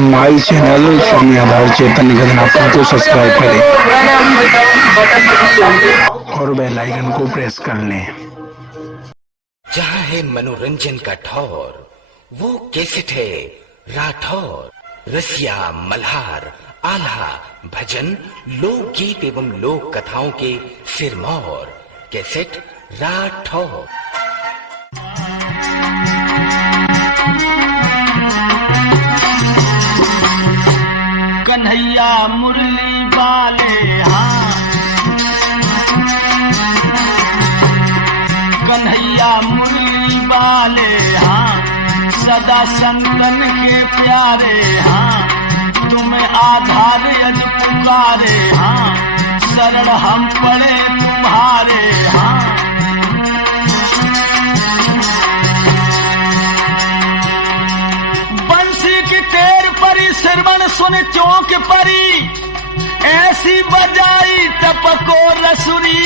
हमारे चैनल स्वामी आधार चैतन्य गदनापुर को सब्सक्राइब करें और बेल आइकन को प्रेस कर लें। जहाँ है मनोरंजन का ठौर, वो कैसेट है राठौर। रसिया, मल्हार, आल्हा, भजन, लोकगीत एवं लोक कथाओं के सिरमौर। कैसेट राठौर। कन्हैया मुरली वाले हाँ, कन्हैया मुरली वाले हाँ, सदा संतन के प्यारे हाँ, तुम्हें आधार अज पुकारे हाँ, शरण हम पड़े तुम्हारे हाँ। बंसी की तेर परी श्रवण सुन चौक परी, ऐसी बजाई टपको रसुरी।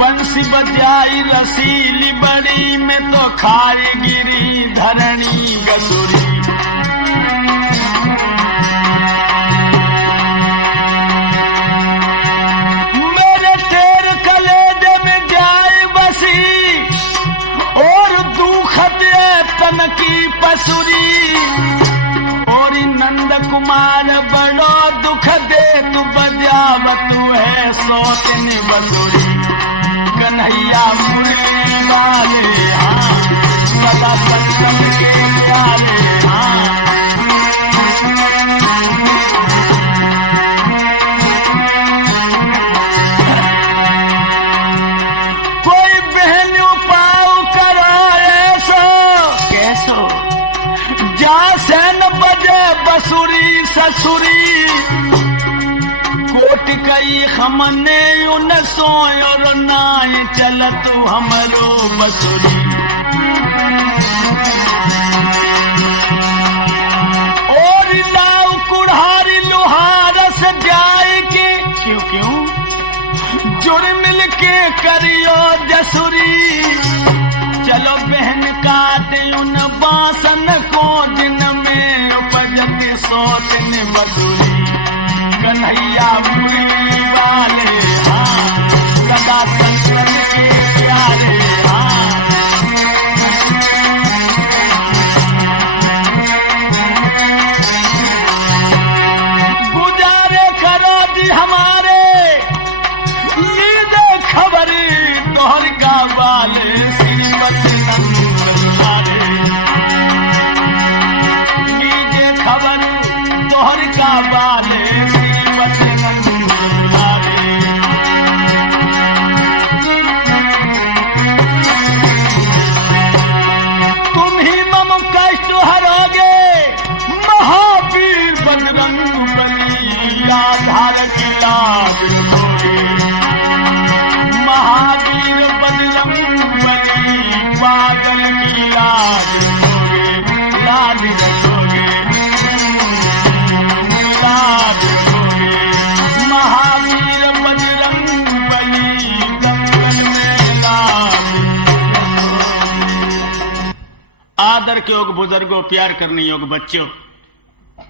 बंसी बजाई रसीली बड़ी में तो खाए गिरी धरणी गसुरी। मेरे तेर कलेजे में जाए बसी और दुखत तन की पसुरी। और नंद कुमार बड़ो दुख दे तू बजाव तू है सोतन बसुरी। कन्हैया मुरली वाले हाँ, सदा संतन के प्यारे हाँ। कोई बहन उपाव करो ऐसो कैसो, जा से न बजे बसुरी ससुरी। कोट कई हमने उन सोयो नाय चलत हमरो बसुरी। और नाव कुढ़ारी लुहारस जाए के क्यों क्यों जुड़ मिल के करियो जसुरी। चलो बहन काटे उन बासन को दिन में उपजत सोतन बसुरी। कन्हैया मुरली वाले हाँ, सदा संतन के प्यारे हाँ। गुजारे करो जी हमारे लीजिए खबर तोहर का वाले श्रीमत नंदलारे। लीजिए खबर तोहर का वाले तुम ही मम कष्ट हरोगे महावीर बजरंग बली। आधार की लाज रखोगे महावीर बजरंग बली। बादल की लाज रखोगे, लाज रखोगे, लाज रखोगे। महावीर बजरंग बली दंगल में लाज। आदर के योग बुजुर्गों, प्यार करने योग बच्चों,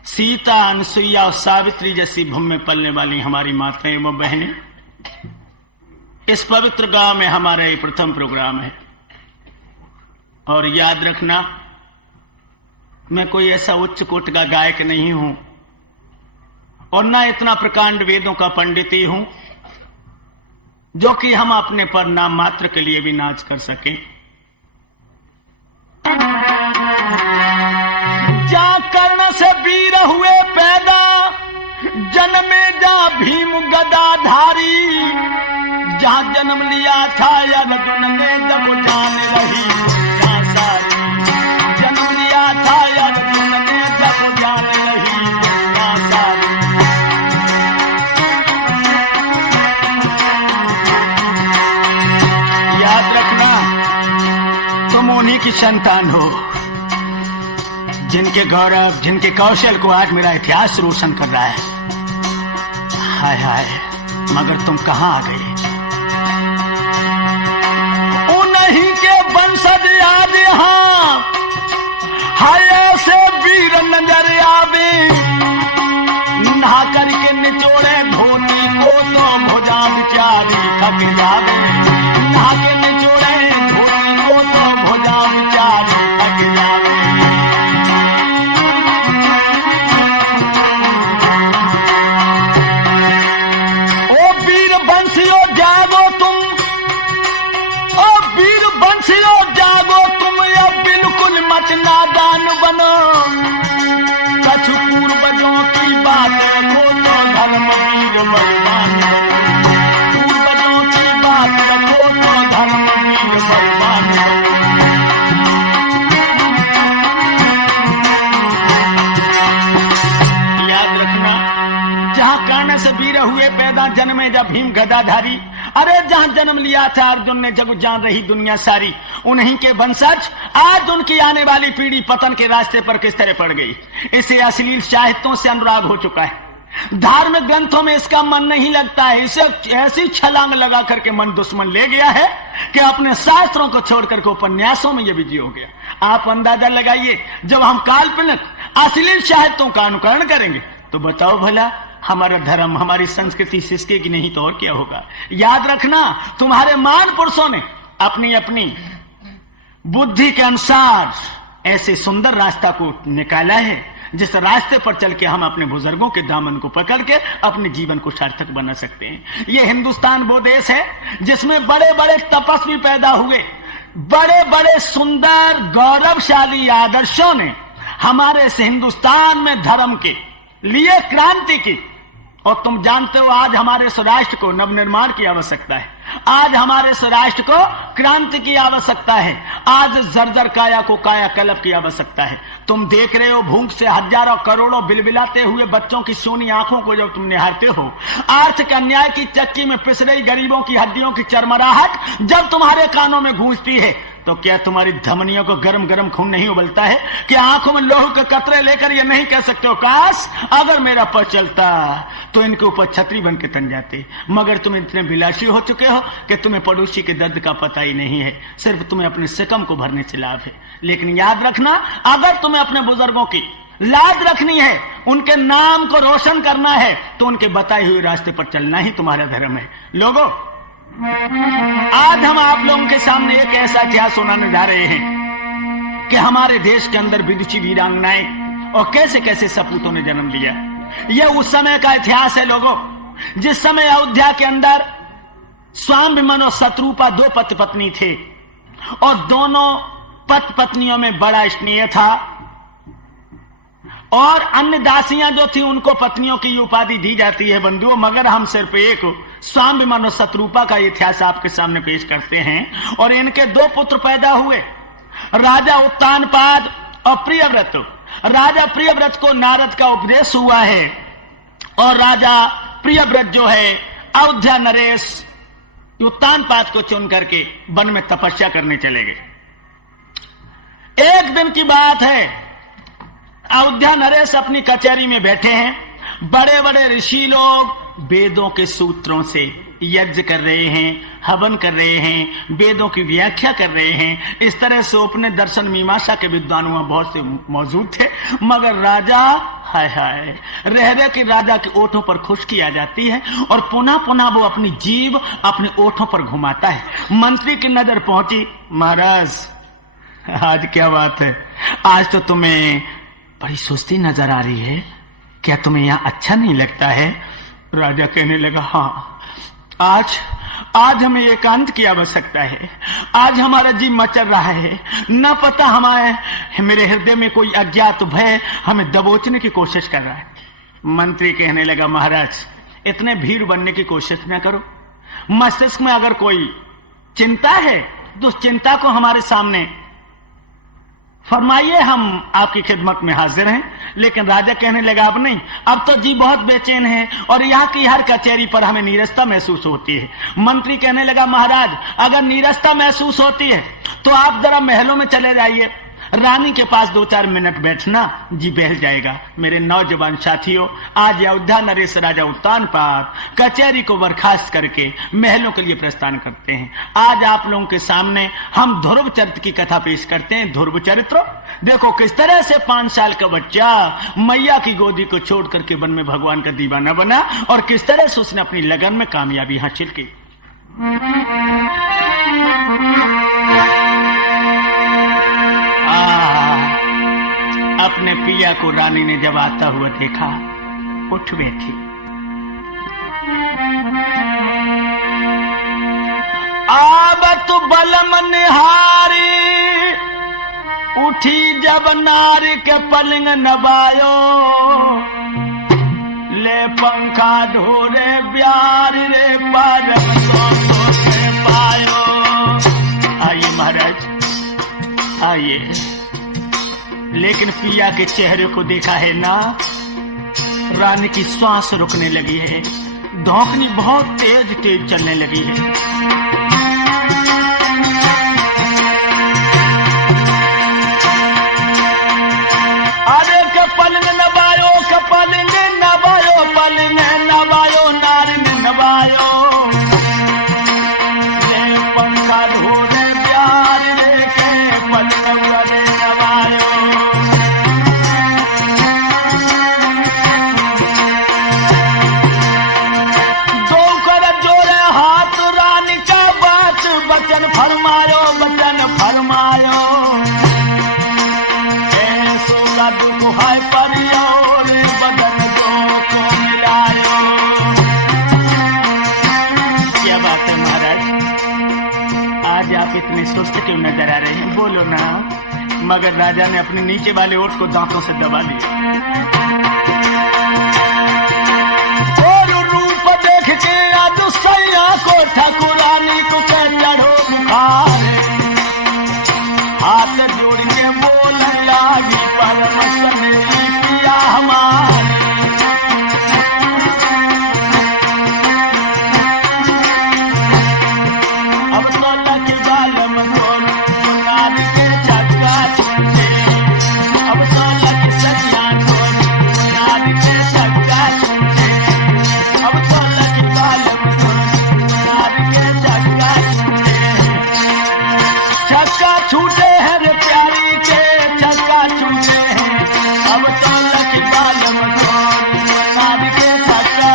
सीता, अनसुईया और सावित्री जैसी भूमि में पलने वाली हमारी माताएं एवं बहनें, इस पवित्र गांव में हमारा ये प्रथम प्रोग्राम है। और याद रखना, मैं कोई ऐसा उच्च कोट का गायक नहीं हूं और ना इतना प्रकांड वेदों का पंडित ही हूं जो कि हम अपने पर नाम मात्र के लिए भी नाच कर सकें। जा कर्ण से वीर हुए पैदा, जन्मे जा भीम गदाधारी। जहां जन्म लिया था अर्जुन ने जब जाने रही दुनिया सारी। जन्म लिया था अर्जुन ने जब जाने रही दुनिया सारी। याद रखना, तुम उन्हीं की संतान हो जिनके गौरव, जिनके कौशल को आज मेरा इतिहास रोशन कर रहा है। हाय हाय, मगर तुम कहां आ गई? उन्हीं के वंशज आज यहाँ हाय से वीर नजर आवे, नहा करके निचोड़े धोती को तो भुजा बिचारी थक जावे, नहा के निचोड़े धोती को तो भुजा बिचारी थक जावे। ओ वीर बंसियों जागो तुम, ओ वीर बंसियों जागो तुम, अब बिल्कुल मत नादान बनो, कछु पूर्वजों की बातें को तो धर्मवीर बलवान बनो, पूर्वजों की बात रखो तो धर्मवीर बलवान बनो। याद रखना, जहाँ कर्ण से वीर हुए पैदा जन्मे जब भीम गदाधारी, अरे जहाँ जन्म लिया था अर्जुन ने जब जान रही दुनिया सारी, उन्हीं के वंशज आज उनकी आने वाली पीढ़ी पतन के रास्ते पर किस तरह पड़ गई। इसे अश्लील साहित्यों से अनुराग हो चुका है, धार्मिक ग्रंथों में इसका मन नहीं लगता है, इसे ऐसी छलांग लगा करके मन दुश्मन ले गया है कि अपने शास्त्रों को छोड़ करके उपन्यासों में यह विजय हो गया। आप अंदाजा लगाइए, जब हम काल्पनिक अश्लील साहित्यों का अनुकरण करेंगे तो बताओ भला हमारा धर्म हमारी संस्कृति सिसकेगी नहीं तो और क्या होगा। याद रखना, तुम्हारे महान पुरुषों ने अपनी अपनी बुद्धि के अनुसार ऐसे सुंदर रास्ता को निकाला है, जिस रास्ते पर चल के हम अपने बुजुर्गों के दामन को पकड़ के अपने जीवन को सार्थक बना सकते हैं। ये हिंदुस्तान वो देश है जिसमें बड़े बड़े तपस्वी पैदा हुए, बड़े बड़े सुंदर गौरवशाली आदर्शों ने हमारे इस हिंदुस्तान में धर्म के लिए क्रांति की। और तुम जानते हो आज हमारे इस राष्ट्र को नवनिर्माण की आवश्यकता है, आज हमारे इस राष्ट्र को क्रांति की आवश्यकता है, आज जर्जर काया को कायाकल्प की आवश्यकता है। तुम देख रहे हो भूख से हजारों करोड़ों बिलबिलाते हुए बच्चों की सोनी आंखों को जब तुम निहारते हो, आर्थिक अन्याय की चक्की में पिस रही गरीबों की हड्डियों की चरमराहट जब तुम्हारे कानों में गूंजती है, तो क्या तुम्हारी धमनियों को गरम गरम खून नहीं उबलता है कि आंखों में लोह के कतरे लेकर ये नहीं कह सकते हो काश अगर मेरा पर चलता तो इनके ऊपर छतरी बन के तन जाते। मगर तुम इतने विलासी हो चुके हो कि तुम्हें पड़ोसी के दर्द का पता ही नहीं है, सिर्फ तुम्हें अपने सिकम को भरने से लाभ है। लेकिन याद रखना, अगर तुम्हें अपने बुजुर्गों की लाज रखनी है, उनके नाम को रोशन करना है, तो उनके बताए हुए रास्ते पर चलना ही तुम्हारा धर्म है। लोगों, आज हम आप लोगों के सामने एक ऐसा इतिहास सुनाने जा रहे हैं कि हमारे देश के अंदर विदुषी वीरांगनाएं और कैसे कैसे सपूतों ने जन्म लिया। यह उस समय का इतिहास है लोगों, जिस समय अयोध्या के अंदर स्वाभिमन और शत्रुपा दो पति पत्नी थे और दोनों पति पत्नियों में बड़ा स्नेह था और अन्य दासियां जो थी उनको पत्नियों की उपाधि दी जाती है बंधुओं। मगर हम सिर्फ एक स्वाभिमन और शत्रुपा का इतिहास आपके सामने पेश करते हैं। और इनके दो पुत्र पैदा हुए, राजा उत्तानपाद और प्रियव्रत। राजा प्रियव्रत को नारद का उपदेश हुआ है और राजा प्रियव्रत जो है अयोध्या नरेश उत्तानपाद को चुन करके वन में तपस्या करने चले गए। एक दिन की बात है, अयोध्या नरेश अपनी कचहरी में बैठे हैं, बड़े बड़े ऋषि लोग वेदों के सूत्रों से यज्ञ कर रहे हैं, हवन कर रहे हैं, वेदों की व्याख्या कर रहे हैं। इस तरह से अपने दर्शन मीमांसा के विद्वान वहां बहुत से मौजूद थे। मगर राजा हाय हाय रह रहे कि राजा के ओठों पर खुशकी आ जाती है और पुनः पुनः वो अपनी जीभ अपने ओठों पर घुमाता है। मंत्री की नजर पहुंची, महाराज आज क्या बात है, आज तो तुम्हें बड़ी सुस्ती नजर आ रही है, क्या तुम्हें यहाँ अच्छा नहीं लगता है? राजा कहने लगा, हाँ आज हमें एकांत की आवश्यकता है, आज हमारा जीव मचल रहा है, न पता हमारे मेरे हृदय में कोई अज्ञात भय हमें दबोचने की कोशिश कर रहा है। मंत्री कहने लगा, महाराज इतने भीड़ बनने की कोशिश न करो, मस्तिष्क में अगर कोई चिंता है तो उस चिंता को हमारे सामने फरमाइए, हम आपकी खिदमत में हाजिर हैं। लेकिन राजा कहने लगा, अब नहीं, अब तो जी बहुत बेचैन है और यहाँ की हर कचहरी पर हमें नीरसता महसूस होती है। मंत्री कहने लगा, महाराज अगर नीरसता महसूस होती है तो आप जरा महलों में चले जाइए, रानी के पास 2-4 मिनट बैठना जी बहल जाएगा। मेरे नौजवान साथियों, आज अयोध्या नरेश राजा उत्तानपाद कचहरी को बर्खास्त करके महलों के लिए प्रस्थान करते हैं। आज आप लोगों के सामने हम ध्रुव चरित्र की कथा पेश करते हैं। ध्रुव चरित्र देखो किस तरह से 5 साल का बच्चा मैया की गोदी को छोड़ करके वन में भगवान का दीवाना बना और किस तरह से उसने अपनी लगन में कामयाबी हासिल की। अपने पिया को रानी ने जब आता हुआ देखा, उठ बैठी। आबत बलम निहारी, उठी जब नारी के पलंग नवायो, ले पंखा ढोरे ब्यार रे परम के पायो। आइए महाराज आइए। लेकिन पिया के चेहरे को देखा है ना, रानी की श्वास रुकने लगी है, धौंकनी बहुत तेज तेज चलने लगी है। अरे कपल ने नवायो, कपल ने नवायो, पल ने नवायो, नारी ने नवायो, पंखा ढोरे प्यार रे के पल नवायो। बचन फरमायो, बचन फरमायो, ऐसो का दुख है परियो रे बदन को मिलायो। क्या बात है महाराज, आज आप इतने सुस्त क्यों नजर आ रहे हैं? बोलो ना। मगर राजा ने अपने नीचे वाले ओठ को दांतों से दबा लिया और रूप देख के आज सैया को ठाकुरानी को चढ़ो बुखार, हाथ जोड़ के बोल लागी परम सनेही पिया हमारे। अब सोलह के बालम बोल नाद के चक्का छूटे, अब सोलह के सज्जान बोल नाद के चक्का छूटे, अब सोलह के बालम बोल नाद के चक्का छूटे। चक्का छूटे हैं रे प्यारी के, चक्का छूटे हैं, अब तो लकी बालम नाद के चक्का।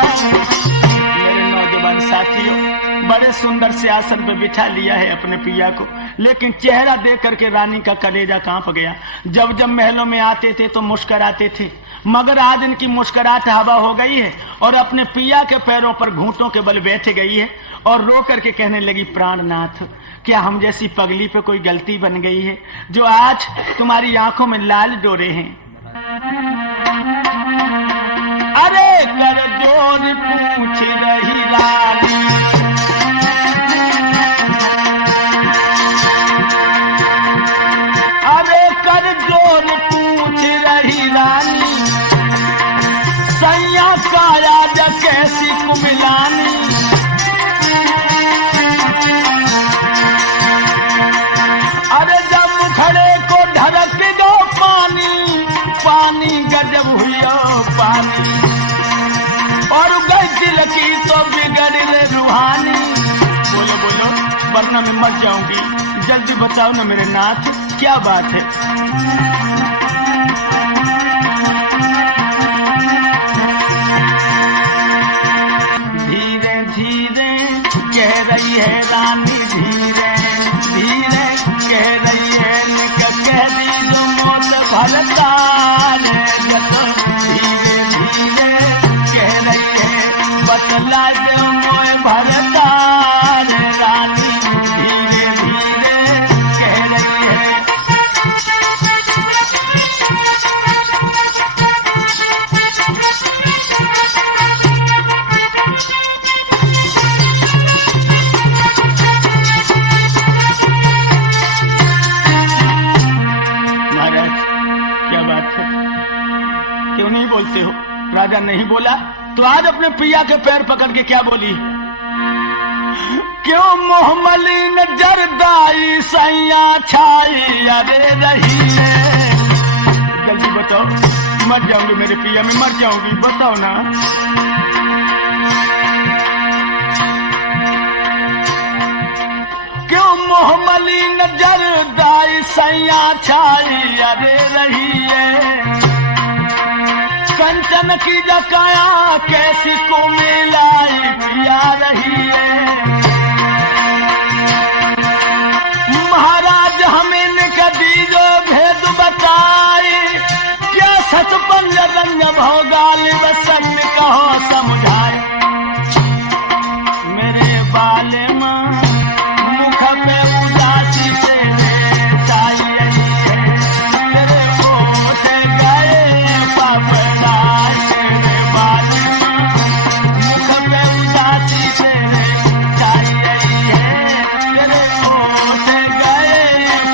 मेरे नौजवान साथियों, बड़े सुंदर से आसन पे बिठा लिया है अपने पिया को, लेकिन चेहरा देख करके रानी का कलेजा कांप गया। जब जब महलों में आते थे तो मुस्कुराते थे, मगर आज इनकी मुस्कुराहट हवा हो गई है और अपने पिया के पैरों पर घूंटों के बल बैठ गई है और रो करके कहने लगी, प्राणनाथ, क्या हम जैसी पगली पे कोई गलती बन गई है जो आज तुम्हारी आंखों में लाल डोरे हैं? अरे कर जोर पूछ रही रानी, अरे कर जोर पूछ रही रानी, सैया काया जब कैसी कुमिलानी। अरे जब खड़े को ढरक दो पानी, पानी गजब हुआ पानी, और गई दिल की तो बिगड़ रूहानी। बोलो बोलो, वरना मैं मर जाऊंगी, जल्दी बताओ ना मेरे नाथ, क्या बात है? धीरे धीरे कह रही है रानी, धीरे धीरे कह रही है, कह दी जो मौत भरता है जब। धीरे धीरे कह रही है, बतला जो मोह भरता है रानी, धीरे धीरे कह रही है। क्यों नहीं बोलते हो? राजा नहीं बोला तो आज अपने पिया के पैर पकड़ के क्या बोली? क्यों मोह मलिन जरदाई सैया छाई अरे रही है। जल्दी बताओ, मर जाऊंगी मेरे पिया, मैं मर जाऊंगी, बताओ ना। क्यों मोह मलिन जरदाई सैया छाई अरे रही है। कंचन की जकाया कैसी को मिलाई पिया रही है। महाराज हमें कभी जो भेद बताई, क्या सच पंज रंग भोगाल बसन कहो समझाए। मेरे बाले मां मुख पे उदासी से चाहिए, तेरे होठ गए पापदार। मेरे बाले मां मुख पे उदासी से चाहिए, तेरे होठ गए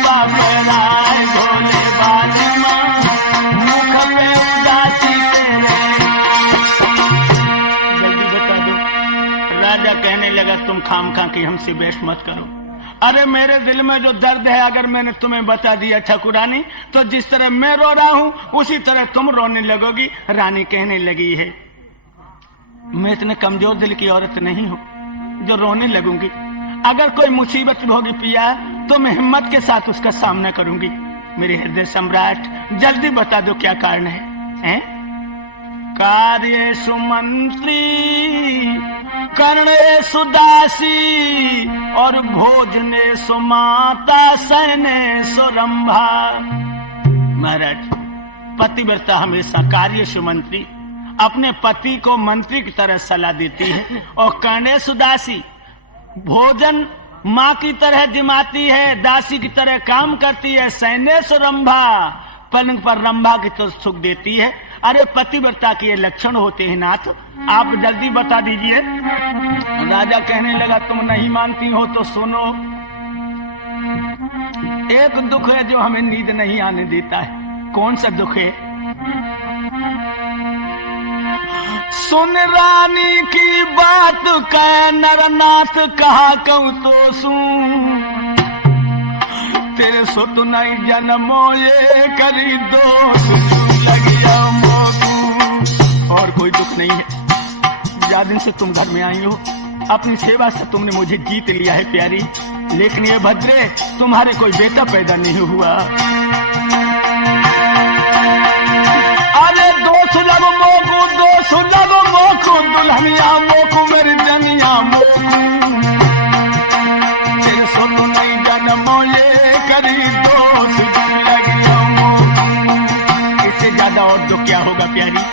पापदार। भोले बाले मां मुख पे उदासी से। जल्दी बता दो। राजा कहने लगा तुम खामखा की हमसे बहस मत करो। अरे मेरे दिल में जो दर्द है अगर मैंने तुम्हें बता दिया ठाकुरानी, तो जिस तरह मैं रो रहा हूं उसी तरह तुम रोने लगोगी। रानी कहने लगी है मैं इतने कमजोर दिल की औरत नहीं हूं जो रोने लगूंगी। अगर कोई मुसीबत होगी पिया तो मैं हिम्मत के साथ उसका सामना करूंगी। मेरे हृदय सम्राट जल्दी बता दो क्या कारण है? कार्य सुमंत्री करणे सुदासी और भोजने सुमाता सहने सुरंभा। महाराज पतिव्रता हमेशा कार्य सुमंत्री अपने पति को मंत्री की तरह सलाह देती है, और करणे सुदासी भोजन माँ की तरह जिमाती है, दासी की तरह काम करती है। सैन्य सुरंभा पलंग पर रंभा की तरह सुख देती है। अरे पतिव्रता के ये लक्षण होते हैं नाथ, आप जल्दी बता दीजिए। राजा कहने लगा तुम नहीं मानती हो तो सुनो। एक दुख है जो हमें नींद नहीं आने देता है। कौन सा दुख है? सुन रानी की बात कह नरनाथ कहा कहूं तो सुन। तेरे सो तो नहीं जन्मो ये करी दोष लगिया मोगू। और कोई दुख नहीं है। ज्यादा दिन से तुम घर में आई हो, अपनी सेवा से तुमने मुझे जीत लिया है प्यारी, लेकिन ये भद्रे तुम्हारे कोई बेटा पैदा नहीं हुआ। अरे दोष लगो मोगू, दोष लगो मोगू, दुल्हनिया मोगू मेरी जनिया मोगू। तेरे सो तो नहीं जन्मो ये करी दोष लगिया मोगू। इससे ज्यादा और दुख क्या होगा प्यारी?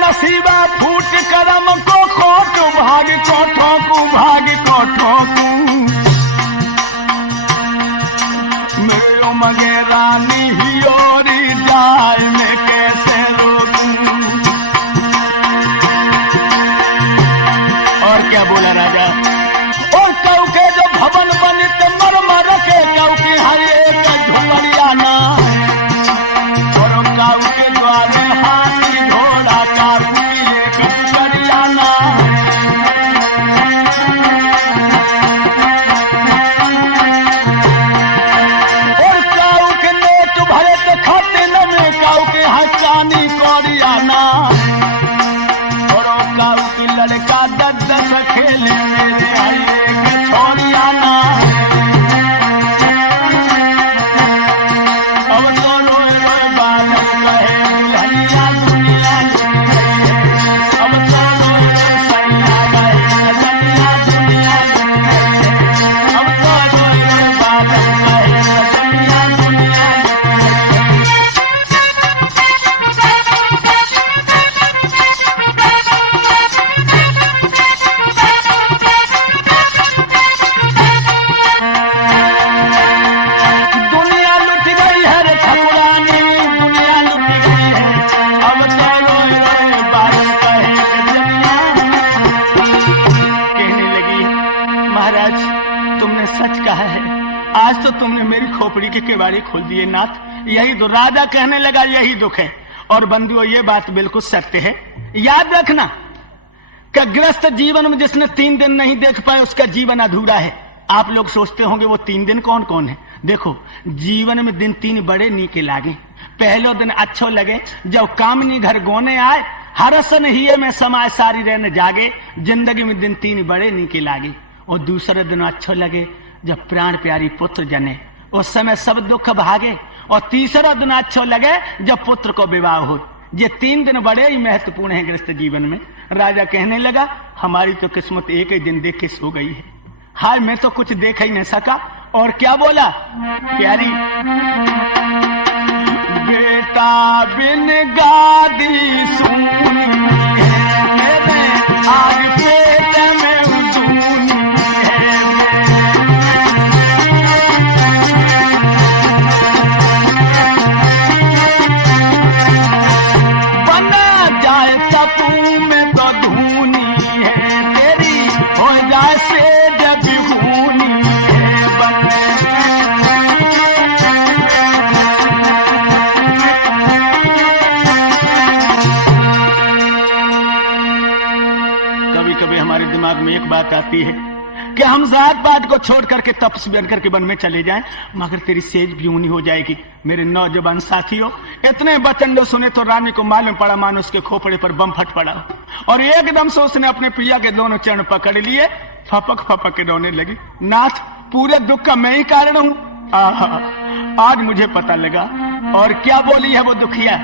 नसीबा फूट करम को खोट भाग को ठोकू, भाग को ठोकू। मेरे मगे रानी ही और जाए मैं कैसे रोकूं। और क्या बोला राजा? और कऊ के जो भवन बनित मर मर के कऊ की हर एक झुमरिया ना। और कऊ के द्वारे हाथी घोड़ा का लड़का दद खेले मेरे आइए छोड़ियाना। अब तो रोए रोए बादल कहे दुल्हनिया दुनिया। अब तो रोए रोए सैया गए दुल्हनिया दुनिया। अब तो रोए रोए बादल कहे दुल्हनिया दुनिया। आज तो तुमने मेरी खोपड़ी के केवाड़ी खोल दिए नाथ। यही तो राजा कहने लगा यही दुख है। और बंधुओं ये बात बिल्कुल सत्य है। याद रखना कि ग्रस्त जीवन में जिसने 3 दिन नहीं देख पाए उसका जीवन अधूरा है। आप लोग सोचते होंगे वो 3 दिन कौन कौन है। देखो, जीवन में दिन 3 बड़े नीके लागे। पहलो दिन अच्छो लगे जब कामनी घर गोने आए, हरसन ही में समाय सारी रहने जागे। जिंदगी में दिन 3 बड़े नीके लागे। और दूसरे दिन अच्छो लगे जब प्राण प्यारी पुत्र जने, उस समय सब दुख भागे। और तीसरा दिन अच्छो लगे जब पुत्र को विवाह हो। ये 3 दिन बड़े ही महत्वपूर्ण है गृहस्थ जीवन में। राजा कहने लगा हमारी तो किस्मत एक ही दिन देख के सो गई है। हाय, मैं तो कुछ देख ही नहीं सका। और क्या बोला प्यारी, बेटा बिन गादी सुनी है आज पेट में उजूनी है। बना जाए तपू में तो धूनी है तेरी, हो जाए से जब खूनी है बने। कभी कभी हमारे दिमाग में एक बात आती है कि हम जात पात को छोड़ करके तपस्वी बनकर के वन में चले जाएं, मगर तेरी सेज भी ऊनी हो जाएगी। मेरे नौजवान साथियों, इतने वचन जो सुने तो रानी को मालूम पड़ा मानो उसके खोपड़े पर बम फट पड़ा और एकदम से उसने अपने पिया के दोनों चरण पकड़ लिए, फपक फपक के रोने लगी। नाथ, पूरे दुख का मैं ही कारण हूं। आज मुझे पता लगा। और क्या बोली है वो दुखिया,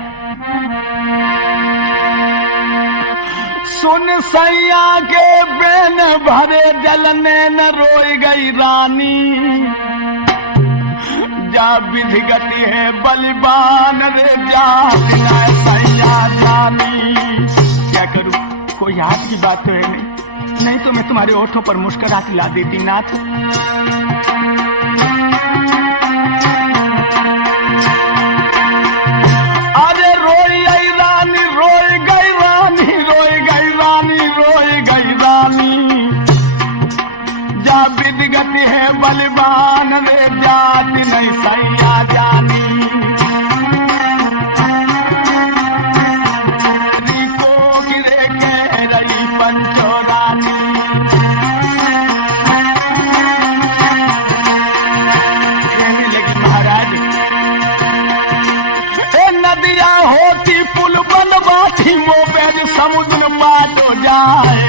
सुन सैया के बेन भरे जल में न रोई गई रानी, जा विधि गति है बलिबान रे जा बिना सैया जानी। क्या करूं, कोई हाथ की बात तो है नहीं तो मैं तुम्हारे ओठों पर मुस्कुराहट ला देती। नाथ, अरे रोई आई रानी, रोई गई रानी, रोई गई रानी, रोई गई रानी, जा विधि गति है बलिबान रे जाति नहीं सैया जानी। को गिरे कह रही पंचो रानी, कहने लगी महाराज ए नदिया होती पुल बनवाती मोबेल समुद्र बाटो जाए,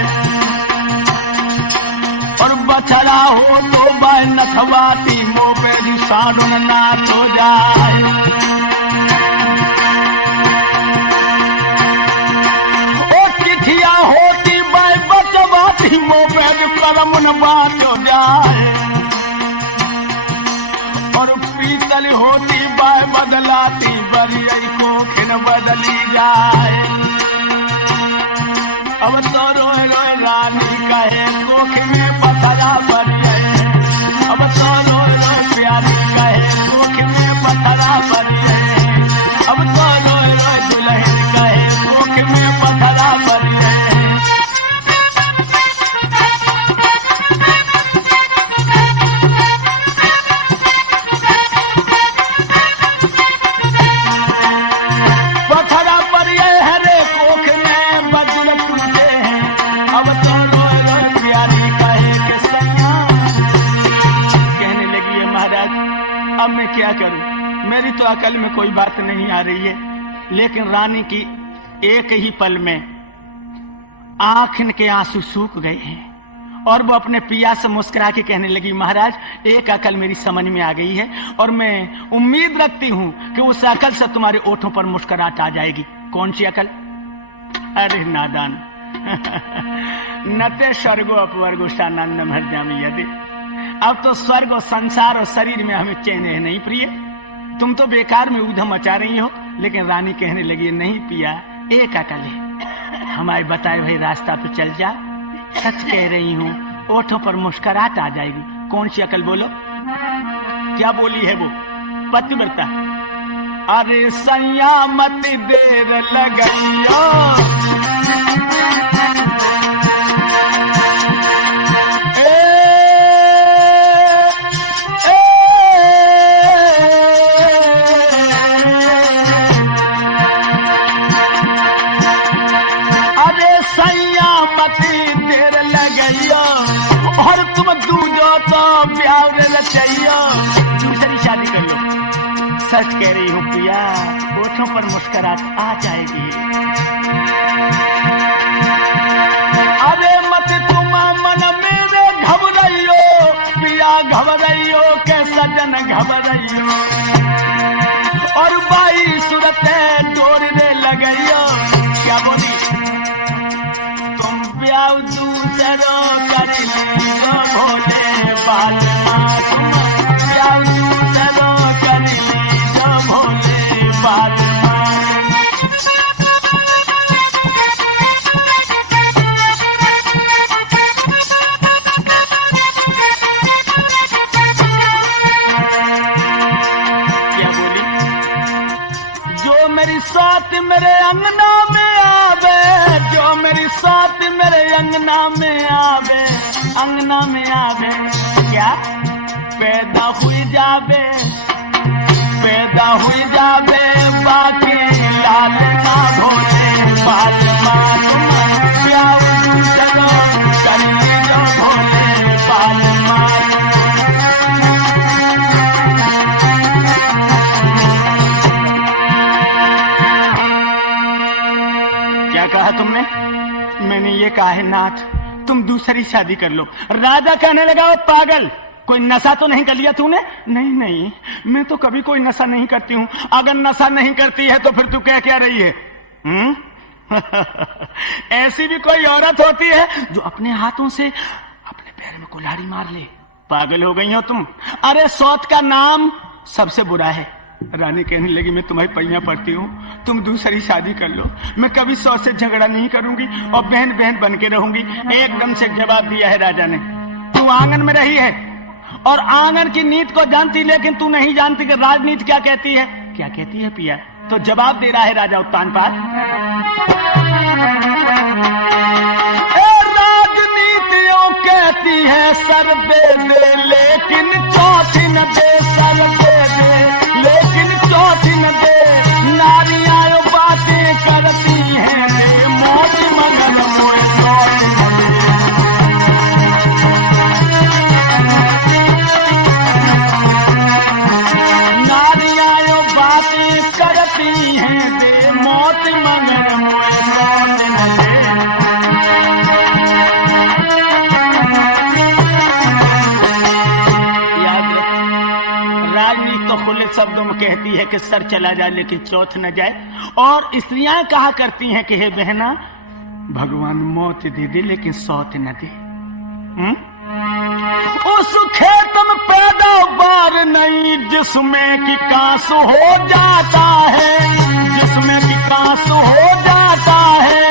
और बछड़ा हो तो बाय नखवाती मोबेल साडुन नाच हो जाए। ओ चिठिया होती बाय बचवाती मोबेल करमुन बात हो जाए, और पीतल होती बाय बदलाती बरियई को खिन बदली जाए। अब तो रोए रोए रानी कहे कोख में पथरा बरियई, अब तो रोए रोए प्यारी कहे कोख में पथरा बरियई, अब तो रोए रोए दुल्हन कहे कोख में पथरा बरियई। पथरा बरियई हरे कोख में बदल टूटे हैं, अब तो रोए रोए प्यारी कहे के सैया। कहने लगी है महाराज, अब मैं क्या करूं, मेरी तो अकल में कोई बात नहीं आ रही है। लेकिन रानी की एक ही पल में आंख के आंसू सूख गए हैं और वो अपने पिया से मुस्कुरा के कहने लगी महाराज, एक अकल मेरी समझ में आ गई है और मैं उम्मीद रखती हूं कि उस अकल से तुम्हारे ओठों पर मुस्कुराहट आ जाएगी। कौन सी अकल? अरे नादान, नते स्वर्गो अपवर्गो सानंद भर जामी यदि। अब तो स्वर्ग और संसार और शरीर में हमें चैन है नहीं प्रिय, तुम तो बेकार में ऊधम मचा रही हो। लेकिन रानी कहने लगी नहीं पिया, एक अकल है, हमारे बताए हुए रास्ता पे चल जा, सच कह रही हूँ, ओठों पर मुस्कुराहट आ जाएगी। कौन सी अकल बोलो? क्या बोली है वो पतिव्रता? अरे सैया मत देर लगइयो, रहियो, दूसरी शादी कर लो। सच कह रही हूँ पिया, होठों पर मुस्कुराहट आ जाएगी। अरे मत तुम मन मेरे घबराइयो पिया, घबराइयो के सजन घबराइयो, और बाई सूरत डोरने लगइयो। क्या बोली? तुम ब्याह दूसरो कर लीजो भोले बालमा, तुम ब्याह दूसरो कर लीजो भोले बालमा। मेरी साथ मेरे अंगना में आवे, जो मेरी साथ मेरे अंगना में आवे, अंगना में आवे, क्या पैदा हुई जावे, पैदा हुई जावे बाकी लाल ना भोले बालमा, तुम प्यार चलो कर लीजो भोले बालमा। कहा तुमने? मैंने ये कहा है नाथ तुम दूसरी शादी कर लो। राजा कहने लगा ओ पागल, कोई नशा तो नहीं कर लिया तूने? नहीं नहीं, मैं तो कभी कोई नशा नहीं करती हूँ। अगर नशा नहीं करती है तो फिर तू क्या रही है? ऐसी भी कोई औरत होती है जो अपने हाथों से अपने पैर में कुल्हाड़ी मार ले। पागल हो गई हो तुम। अरे सौत का नाम सबसे बुरा है। रानी कहने लगी मैं तुम्हारी पैया पड़ती हूँ, तुम दूसरी शादी कर लो। मैं कभी सौत से झगड़ा नहीं करूंगी और बहन बहन बन के रहूंगी। एकदम से जवाब दिया है राजा ने। तू आंगन में रही है और आंगन की नीति को जानती, लेकिन तू नहीं जानती कि राजनीति क्या कहती है। क्या कहती है पिया? तो जवाब दे रहा है राजा उत्तानपाद। राजनीतियों कहती है सर दे दे, लेकिन चौथी न दे, सर दे दे लेकिन चौथी न दे। नारियां बातें करती हैं दे, मौत मगन मोए सौत न दे। नारियां बातें करती हैं दे, मौत मगन मोए सौत न दे। खुले शब्दों में कहती है कि सर चला जाए लेकिन चौथ न जाए। और स्त्रियां कहा करती हैं कि हे बहना भगवान मौत दे दे लेकिन सौत न दे। उस खेत में पैदावार नहीं जिसमें कि कांस हो जाता है, जिसमें कि कांस हो जाता है।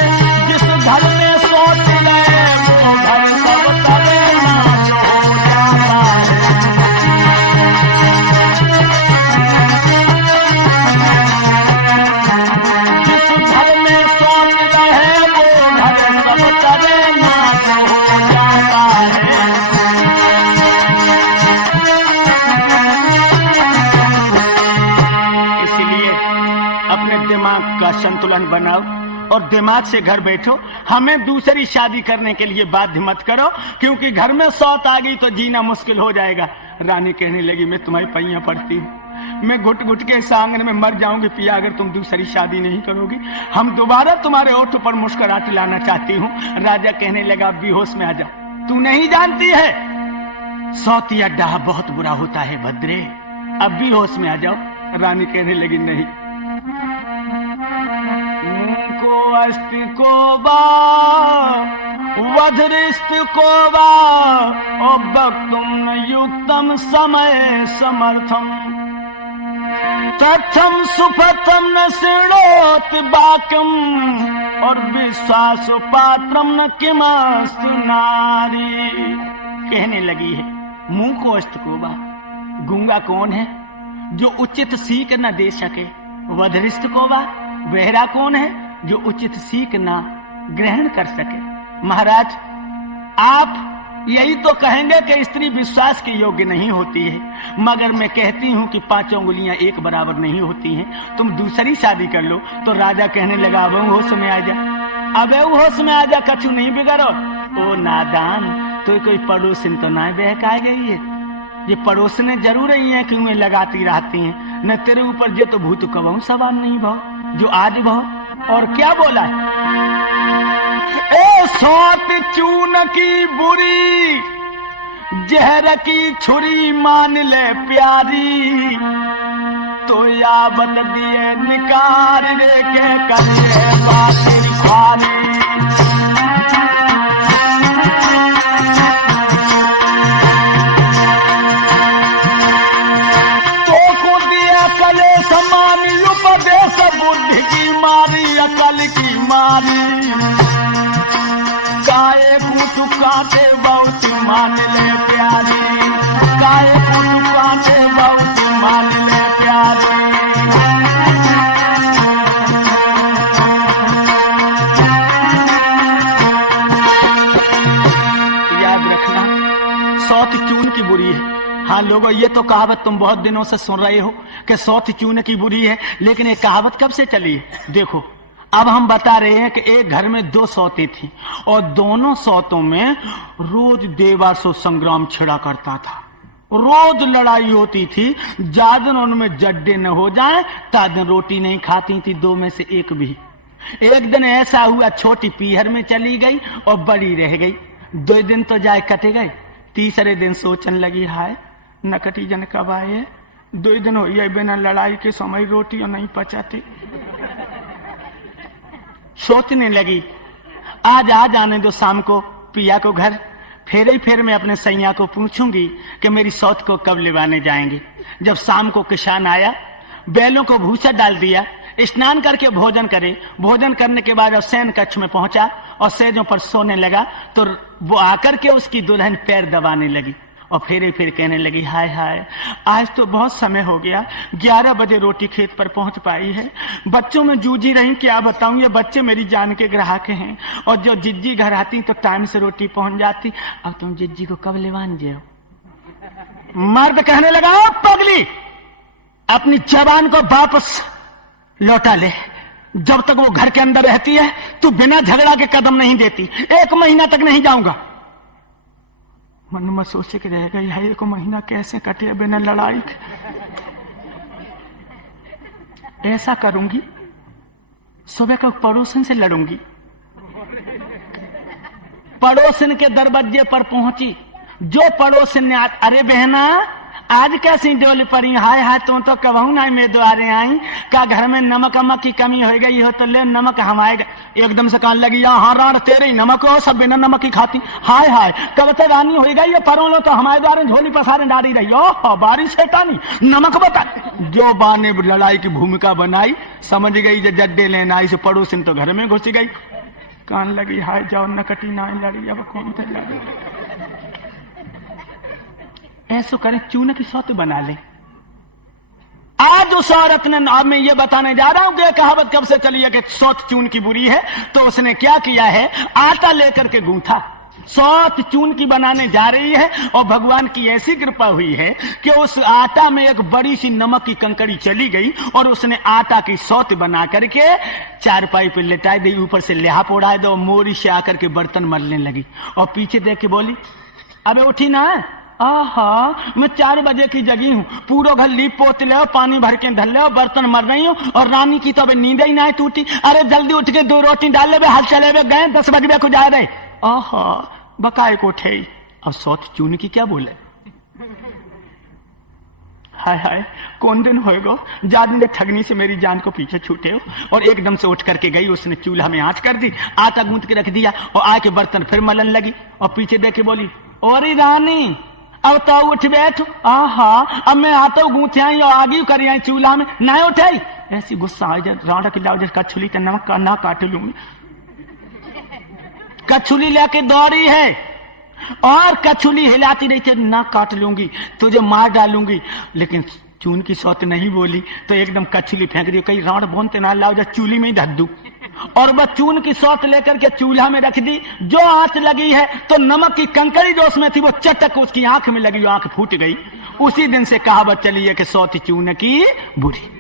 जिस घर में सोच रहे वो घर सब तले नाश हो जाता है। का संतुलन बनाओ और दिमाग से घर बैठो। हमें दूसरी शादी करने के लिए बाध्य मत करो, क्योंकि घर में सौत आ गई तो जीना मुश्किल हो जाएगा। रानी कहने लगी मैं तुम्हारी पैया पड़ती हूँ, मैं घुट घुट के इस आंगन में मर जाऊंगी पिया अगर तुम दूसरी शादी नहीं करोगी। हम दोबारा तुम्हारे ओठ पर मुस्कुराहट लाना चाहती हूँ। राजा कहने लगा बेहोश में आ जा। तू नहीं जानती है सौती अड्डा बहुत बुरा होता है भद्रे, अब भी होश में आ जाओ। रानी कहने लगी नहीं। अस्ति को बा वधरिस्त को बा वक्तुम युक्तम समय समर्थम तथम सुपथम न शृणोत बाकम और विश्वास पात्रम न किमस्तु नारी। कहने लगी है मुंह को अस्त को बा। गूंगा कौन है जो उचित सीख न दे सके? वधरिस्त को बा। बहरा कौन है जो उचित सीख ना ग्रहण कर सके? महाराज आप यही तो कहेंगे कि स्त्री विश्वास के योग्य नहीं होती है, मगर मैं कहती हूँ कि पांचों उंगलियां एक बराबर नहीं होती हैं। तुम दूसरी शादी कर लो। तो राजा कहने लगा अब होश में आ जा, अब होश में आ जा, कछु नहीं बिगड़ो। ओ नादान, तो कोई पड़ोसिन तो ना बहका गई है। ये पड़ोसने जरूर ही है कि उन्हें लगाती रहती हैं, न तेरे ऊपर जो तो भूत कबहू सवार नहीं भाव जो आज भाव। और क्या बोला है, ए सौत चून की बुरी जहर की छुरी मान ले प्यारी, तो यावत दिए निकार रे के करे बातिल खारी। तो को दिया कले समान उपदेश बुद्धि की मारी अकल की मारी, गाये कुछ काटे बहुत मान ले प्यारी, गाये कुछ काटे बहुत मान ले प्यारी। याद रखना सौत चून की बुरी है। हाँ लोगों, ये तो कहावत तुम बहुत दिनों से सुन रहे हो कि सौत चून की बुरी है, लेकिन ये कहावत कब से चली है? देखो, अब हम बता रहे हैं कि एक घर में 2 सौतें थी और दोनों सौतों में रोज देवासुर संग्राम छिड़ा करता था, रोज लड़ाई होती थी। जादन उनमें जड्डे न हो जाए तादन रोटी नहीं खाती थी 2 में से एक भी। एक दिन ऐसा हुआ, छोटी पीहर में चली गई और बड़ी रह गई। 2 दिन तो जाए कटे गए, तीसरे दिन सोचने लगी, हाय नकटी जन कब आए, 2 दिन हो गए बिना लड़ाई के समय रोटी और नहीं पचाते। सोचने लगी, आज आ जाने दो शाम को पिया को घर, फेर में अपने सैया को पूछूंगी कि मेरी सौत को कब लिवाने जाएंगे। जब शाम को किसान आया, बैलों को भूसा डाल दिया, स्नान करके भोजन करे, भोजन करने के बाद शयन कक्ष में पहुंचा और सेजों पर सोने लगा, तो वो आकर के उसकी दुल्हन पैर दबाने लगी और फिर कहने लगी, हाय हाय आज तो बहुत समय हो गया, 11 बजे रोटी खेत पर पहुंच पाई है, बच्चों में जूझी रही, क्या बताऊं, ये बच्चे मेरी जान के ग्राहक हैं और जो जिज्जी घर आती तो टाइम से रोटी पहुंच जाती, अब तुम जिज्जी को कब लेवान जाओ। मर्द कहने लगा, पगली अपनी जबान को वापस लौटा ले, जब तक वो घर के अंदर रहती है तू बिना झगड़ा के कदम नहीं देती, 1 महीना तक नहीं जाऊंगा। मन में सोचे के रह गई, 1 महीना कैसे कटे बिना लड़ाई के। ऐसा करूंगी, सुबह को पड़ोसन से लड़ूंगी। पड़ोसन के दरवाजे पर पहुंची, जो पड़ोसन ने, अरे बहना आज कैसी डोल पड़ी, हाय हाय तो कहूं ना मैं द्वारे आई, का घर में नमक अमक की कमी हो गई हो तो ले नमक हम आएगा। एकदम से कान लगी, हाँ राण तेरे ही नमक हो, सब बिना नमक की खाती, हाय हाय कब से रानी हो गई, ये परों लो तो हमारे द्वारे झोली पसारे डाली रही, ओह बारिश है टानी नमक बता। जो बा ने लड़ाई की भूमिका बनाई, समझ गई जो जड्डे लेना, इस पड़ोसिन तो घर में घुस गई। कान लगी, हाय जाओ नकटी ना लड़ी, अब कौन थे लड़ी। ऐसो करें, चूने की सौत बना ले। आज उस औरत ने, अब मैं ये बताने जा रहा हूं कि कहावत कब से चली है कि सौत चून की बुरी है, तो उसने क्या किया है, आटा लेकर के गूंथा, सौत चून की बनाने जा रही है और भगवान की ऐसी कृपा हुई है कि उस आटा में एक बड़ी सी नमक की कंकड़ी चली गई और उसने आटा की सौत बना करके चारपाई पे लेटाई दी, ऊपर से लिहाफ उड़ाए दो, मोरी से आकर के बर्तन मलने लगी और पीछे देख के बोली, अबे उठी ना, आहा मैं 4 बजे की जगी हूँ, पूरा घर लीप पोत ले, पानी भर के धर ले, बर्तन मर रही हूँ और रानी की तो अभी नींद ही ना टूटी। अरे जल्दी उठ के 2 रोटी डाल ले, हाल चले गए 10 बजे को जा रहे। आहा बकाए को उठे, और सौत चून की क्या बोले। हाय हाय कौन दिन होएगो जादू ने ठगनी से मेरी जान को पीछे छूटे हो। और एकदम से उठ करके गई, उसने चूल्हा में आंच कर दी, आटा गूंथ के रख दिया और आके बर्तन फिर मलन लगी और पीछे देख के बोली, और रानी अब तो उठ बैठ, आहा अब मैं आता हूँ गूंथे आई और आगे करी आई चूल्हा में, ना उठाई। ऐसी गुस्सा आ जाए, राडा की लाओ कछुली का नमक का ना काट लूंगी। कछुली लेके दौड़ी है और कछुली हिलाती रही थी, ना काट लूंगी, तुझे मार डालूंगी। लेकिन चून की सौत नहीं बोली तो एकदम कछुली फेंक दी, कहीं राड बोनते ना लाओ, चूल्ही में ही धर दूं। और वह चून की सौत लेकर के चूल्हा में रख दी। जो आंच लगी है तो नमक की कंकड़ी जो उसमें थी वो चटक उसकी आंख में लगी, आंख फूट गई। उसी दिन से कहावत चली है कि सौत चून की बुरी।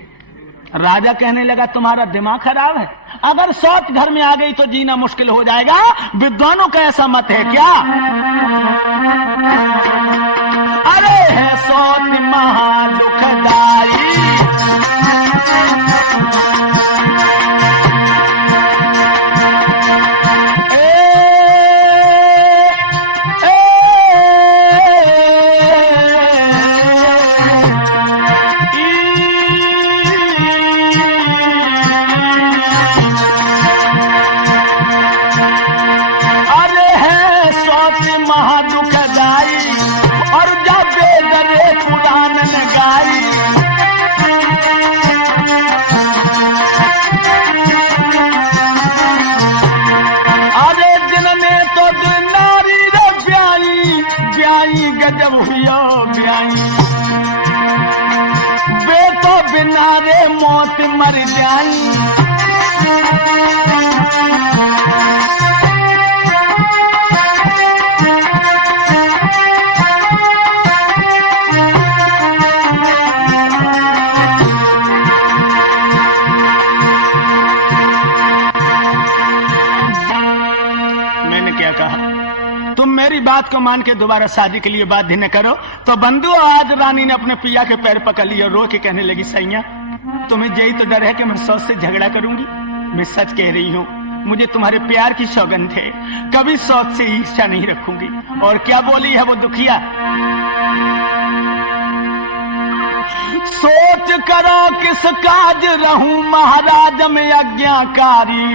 राजा कहने लगा, तुम्हारा दिमाग खराब है, अगर सौत घर में आ गई तो जीना मुश्किल हो जाएगा। विद्वानों का ऐसा मत है क्या? अरे है सौत महा दुखदाई। गजब हुआ ब्याई बेटो बिना रे मौत मर जाई। मैंने क्या कहा? तुम मेरी बात को मान के दोबारा शादी के लिए बाध्य न करो। तो बंधु आज रानी ने अपने पिया के पैर पकड़ लिए और रो के कहने लगी, सैया तुम्हें यही तो डर है कि मैं सौत से झगड़ा करूंगी? मैं सच कह रही हूँ, मुझे तुम्हारे प्यार की सौगंध है, कभी सौत से ईर्ष्या नहीं रखूंगी। और क्या बोली है वो दुखिया? सोच करो किस काज रहूं महाराज में आज्ञाकारी,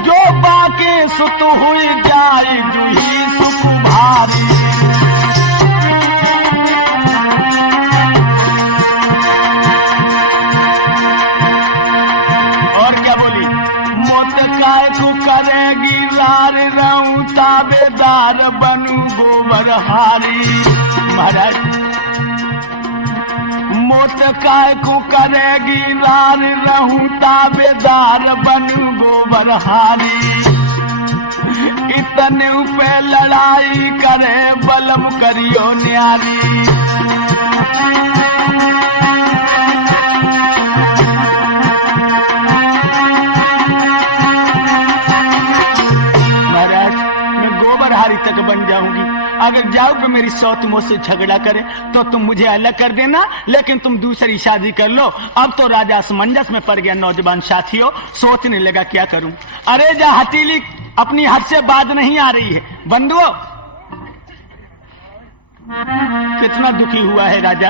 जो बाके सुत हुई जाए जुही सुख भारी। और क्या बोली? मोत काय को करेगी लार रहूं ताबेदार बनू गोबर हारी। महाराज मोत काय को करेगी लार रहूं ताबेदार बनू गोबर हारी। इतने पे लड़ाई करे बलम करियो न्यारी। महाराज मैं गोबर हारी तक बन जाऊंगी, अगर जाओ तो मेरी सौत मुझसे झगड़ा करे तो तुम मुझे अलग कर देना, लेकिन तुम दूसरी शादी कर लो। अब तो राजा असमंजस में पड़ गया। नौजवान साथियों सोचने लगा क्या करूं। अरे जा हथेली अपनी हद से बात नहीं आ रही है। बंधुओं कितना दुखी हुआ है राजा।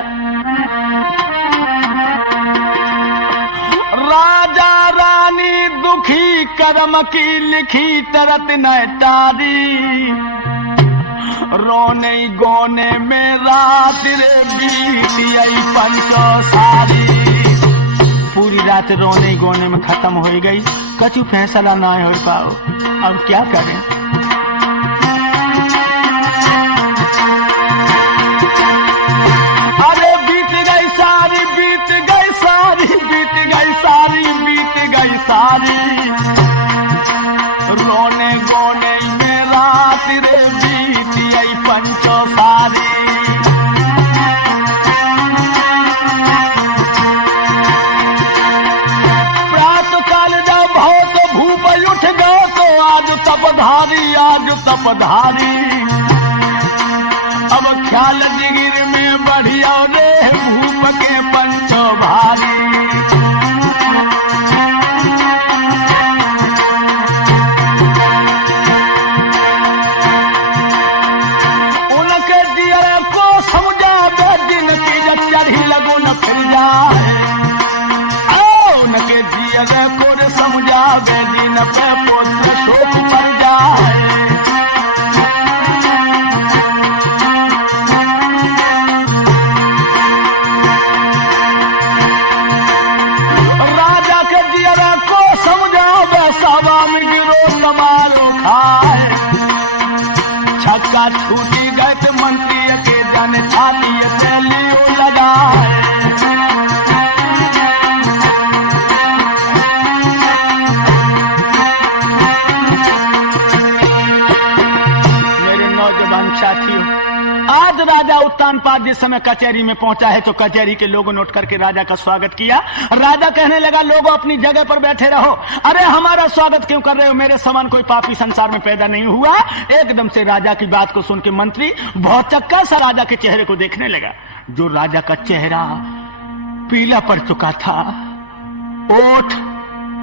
राजा रानी दुखी कर्म की लिखी तरत न तारी। रोने गोने में रात रे बीती आई पंचो सारी। पूरी रात रोने गोने में खत्म हो गई, कछु फैसला ना हो पाओ। अब क्या करें? अरे बीत गई सारी, बीत गई सारी, बीत गई सारी, बीत गई सारी। रोने गोने में रात रे बीती आई पंचो सारी। उठ गो तो आज तपधारी, आज तपधारी। अब ख्याल जिगिर में बढ़िया रे भूप के पंचो भारी। उनके दिया को समझा दिन की जब चढ़ी लगो न फिर जाए। उनके जिया को समझा दिन पे पोते शोक पड़ जाए। राजा के दिया को समझा सभा में गिरो समारो खाए। छक्का छूटी गए तो मंत्री के जन छाती से लियो लगाए। साथियों आज राजा उत्तानपाद जिस समय कचहरी में पहुंचा है तो कचहरी के लोगों ने उठ करके राजा का स्वागत किया। राजा कहने लगा, लोगों अपनी जगह पर बैठे रहो। अरे हमारा स्वागत क्यों कर रहे हो? मेरे समान कोई पापी संसार में पैदा नहीं हुआ। एकदम से राजा की बात को सुन के मंत्री बहुत चक्का सा राजा के चेहरे को देखने लगा। जो राजा का चेहरा पीला पड़ चुका था, ओठ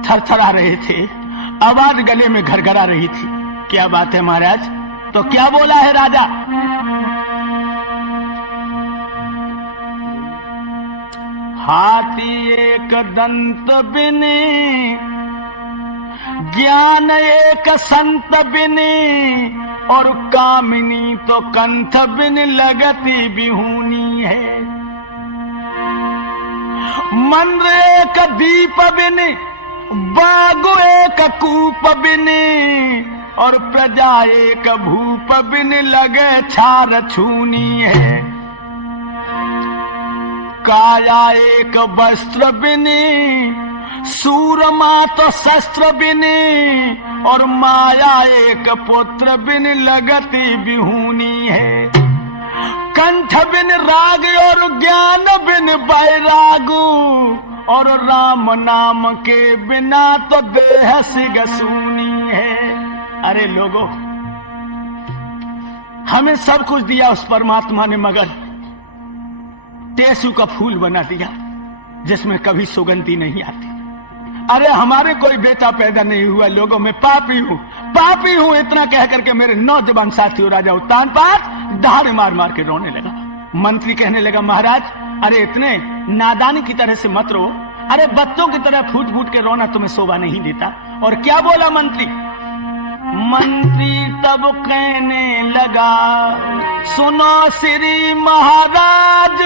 थरथरा रहे थे, आवाज गले में घरघरा रही थी। क्या बात है महाराज? तो क्या बोला है राजा? हाथी एक दंत बिने, ज्ञान एक संत बिने, और कामिनी तो कंठ बिन लगती बिहूनी है। मंद्र एक दीप बिने, बाग एक कूप बिने, और प्रजा एक भूप बिन लगे छार छूनी है। काया एक वस्त्र बिने, सूरमा तो शस्त्र बिने, और माया एक पुत्र बिन लगती बिहूनी है। कंठ बिन राग और ज्ञान बिन बैरागू, और राम नाम के बिना तो देह सिगसूनी है। अरे लोगों, हमें सब कुछ दिया उस परमात्मा ने, मगर टेसू का फूल बना दिया जिसमें कभी सुगंधी नहीं आती। अरे हमारे कोई बेटा पैदा नहीं हुआ, लोगों में पापी हूं इतना कह करके मेरे नौजवान साथी राजा उत्तानपाद दहाड़े मार मार के रोने लगा। मंत्री कहने लगा, महाराज अरे इतने नादानी की तरह से मत रो, अरे बच्चों की तरह फूट फूट के रोना तुम्हें शोभा नहीं देता। और क्या बोला मंत्री? मंत्री तब कहने लगा, सुनो श्री महाराज,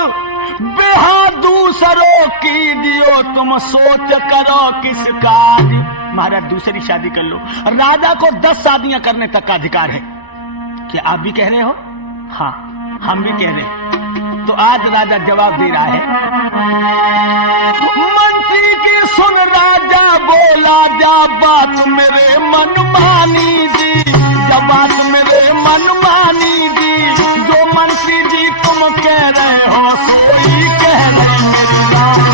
बेहा दूसरों की दियो तुम सोच करो किस काज। महाराज दूसरी शादी कर लो, राजा को 10 शादियां करने तक का अधिकार है। क्या आप भी कह रहे हो? हाँ हम भी कह रहे हैं। तो आज राजा जवाब दे रहा है। मंत्री की सुन राजा बोला, जा बात मेरे मन मानी जी, जा बात मेरे मन मानी जी, जो मंत्री जी तुम कह रहे हो सोई कह रहे मेरी रानी।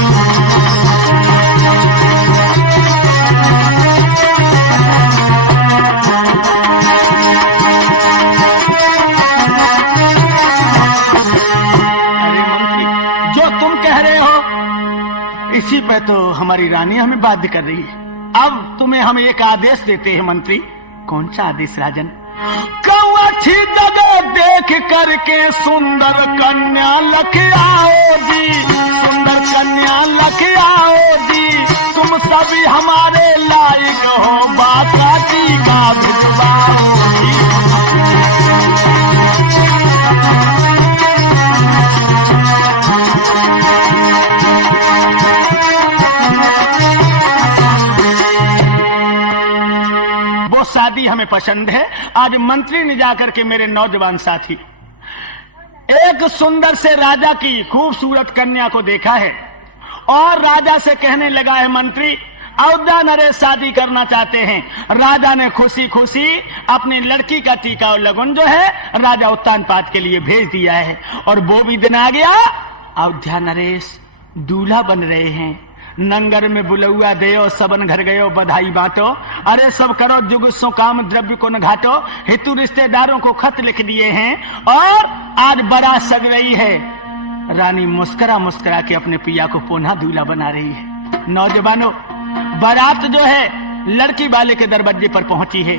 इसी पे तो हमारी रानी हमें बाध्य कर रही है। अब तुम्हें हम एक आदेश देते हैं मंत्री। कौन सा आदेश राजन? कहूँ अच्छी जगह देख करके सुंदर कन्या लख आओ जी, सुंदर कन्या लख आओ जी, तुम सभी हमारे लायक हो, बाका जी का भिजवाओ जी। शादी हमें पसंद है। आज मंत्री ने जाकर के मेरे नौजवान साथी एक सुंदर से राजा की खूबसूरत कन्या को देखा है, और राजा से कहने लगा है, मंत्री अयोध्या नरेश शादी करना चाहते हैं। राजा ने खुशी खुशी अपनी लड़की का टीका और लगन जो है राजा उत्तानपाद के लिए भेज दिया है, और वो भी दिन आ गया, अयोध्या नरेश दूल्हा बन रहे हैं। नंगर में बुलौआ देओ, सबन घर गयो बधाई बांटो, अरे सब करो जुगुस्सो काम द्रव्य को न घाटो। हितु रिश्तेदारों को खत लिख दिए हैं, और आज बारात सज रही है। रानी मुस्कुरा मुस्कुरा के अपने पिया को पुनः दूल्हा बना रही है। नौजवानों, बारात जो है लड़की वाले के दरवाजे पर पहुंची है।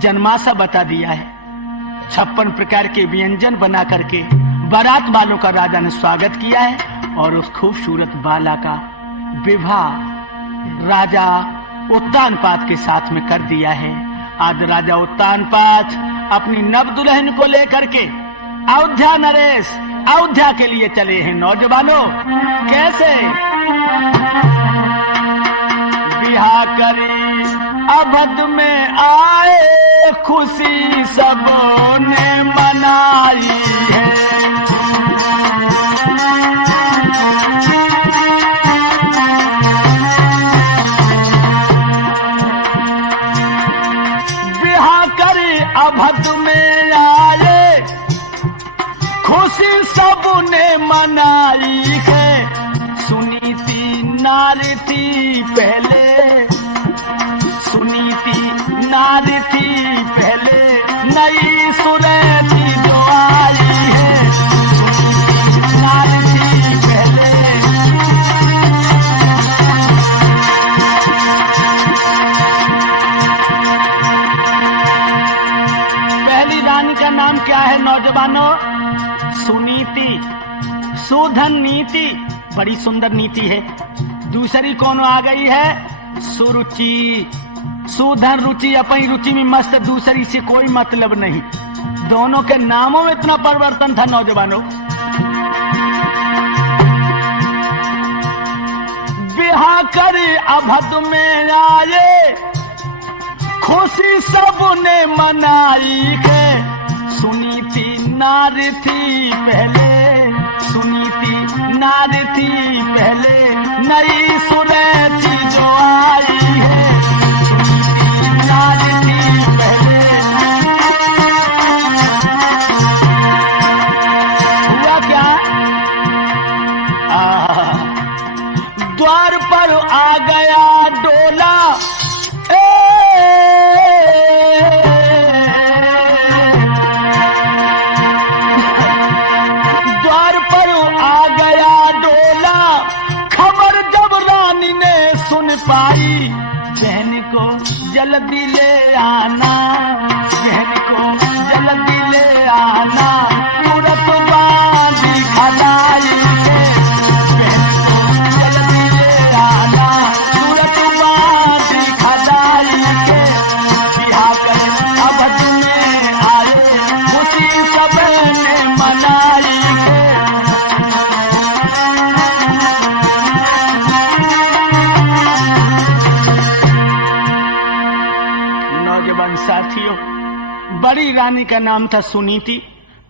जन्माशा बता दिया है, 56 प्रकार के व्यंजन बना करके बारात वालों का राजा ने स्वागत किया है, और उस खूबसूरत बाला का विवाह राजा उत्तानपाद के साथ में कर दिया है। आज राजा उत्तानपाद अपनी नव दुल्हन को लेकर के अयोध्या नरेश अयोध्या के लिए चले हैं। नौजवानों, कैसे बिहा करी अवध में आए, खुशी सबने मनाई है। अवध में आए, खुशी सबने मनाई है। सुनी थी नारी थी पहले, सुनी थी नारी थी पहले, नई सुरती जो आई है। सुनी थी नारी सुधन नीति, बड़ी सुंदर नीति है। दूसरी कौन आ गई है? सुरुचि। सुधन रुचि, अपनी रुचि में मस्त, दूसरी से कोई मतलब नहीं। दोनों के नामों में इतना परिवर्तन था नौजवानों। बिहा कर अभद में आए, खुशी सबने मनाई है। सुनी थी नार थी पहले, सुनी थी नार थी पहले, नई सुने थी जो आई है। सुनी थी नार थी पहले। हुआ क्या? द्वार पर आ गया डोला, द्वार पर आ गया डोला, खबर जब रानी ने सुन पाई, बहन को जल्दी ले आना, बहन को जल्दी ले आना, तुरंत बांधी खलाई के, बहन को जल्दी ले आना, तुरंत बांधी खलाई के। बिहा कर अवध में आए, खुशी सबने मनाई के। नौजवान साथियों, बड़ी रानी का नाम था सुनीति,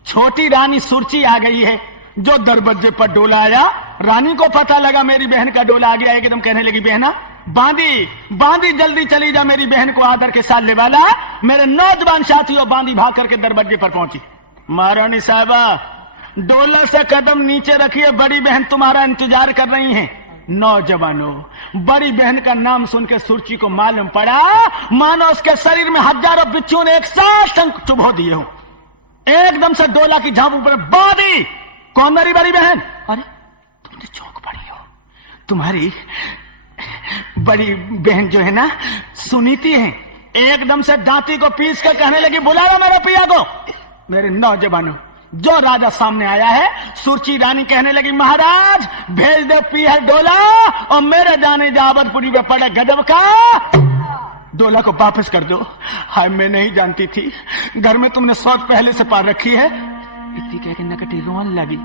छोटी रानी सुरची आ गई है, जो दरवाजे पर डोला आया। रानी को पता लगा मेरी बहन का डोला आ गया, एकदम कहने लगी, बहना बांधी बांधी, जल्दी चली जा, मेरी बहन को आदर के साथ ले वाला। मेरे नौजवान साथियों बांधी भाग करके दरवाजे पर पहुंची। महारानी साहबा, डोला से कदम नीचे रखिए, बड़ी बहन तुम्हारा इंतजार कर रही है। नौजवानों, बड़ी बहन का नाम सुनकर सुरची को मालूम पड़ा मानो उसके शरीर में हजारों बिच्छू ने एक साथ चुभो दिए हो। एकदम से डोला की झांप ऊपर बांधी। कौन मेरी बड़ी बहन? अरे तुम तो चौंक पड़ी हो, तुम्हारी बड़ी बहन जो है ना सुनीति है। एकदम से दांती को पीस कर कहने लगी, बुला लो मेरे पिया को। मेरे नौजवानों, जो राजा सामने आया है, सुरची रानी कहने लगी, महाराज भेज दे पिया डोला, और मेरे जाने जावतपुरी में पड़े गजब का डोला को वापस कर दो। हाय, मैं नहीं जानती थी घर में तुमने सौत पहले से पार रखी है। इतनी कह के नकटी रोने लगी।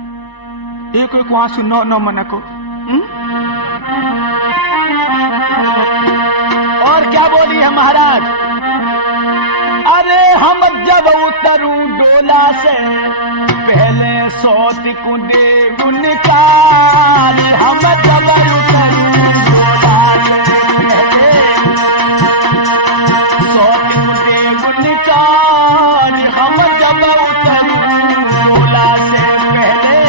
एक एक आंसू नौ नौ मन को। और क्या बोली है महाराज? अरे हम जब उतरूं डोला से, पहले सौत को दे उनकार। हम जब उतरूं डोला से, पहले सौत को दे उनकार। हम जब उतरूं डोला से पहले,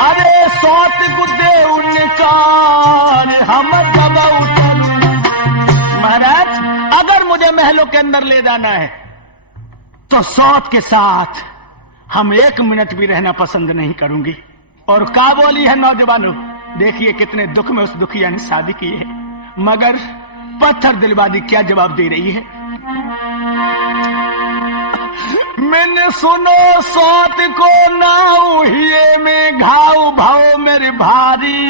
अरे सौत को दे उनकार। हम जब उतरूं। महाराज, अगर मुझे महलों के अंदर ले जाना है तो सौत के साथ हम एक मिनट भी रहना पसंद नहीं करूंगी। और का बोली है नौजवानों? देखिए कितने दुख में उस दुखिया ने शादी की है, मगर पत्थर दिलवादी क्या जवाब दे रही है। मैंने सुनो सौत को नाऊ हिये में घाव भाव मेरे भारी।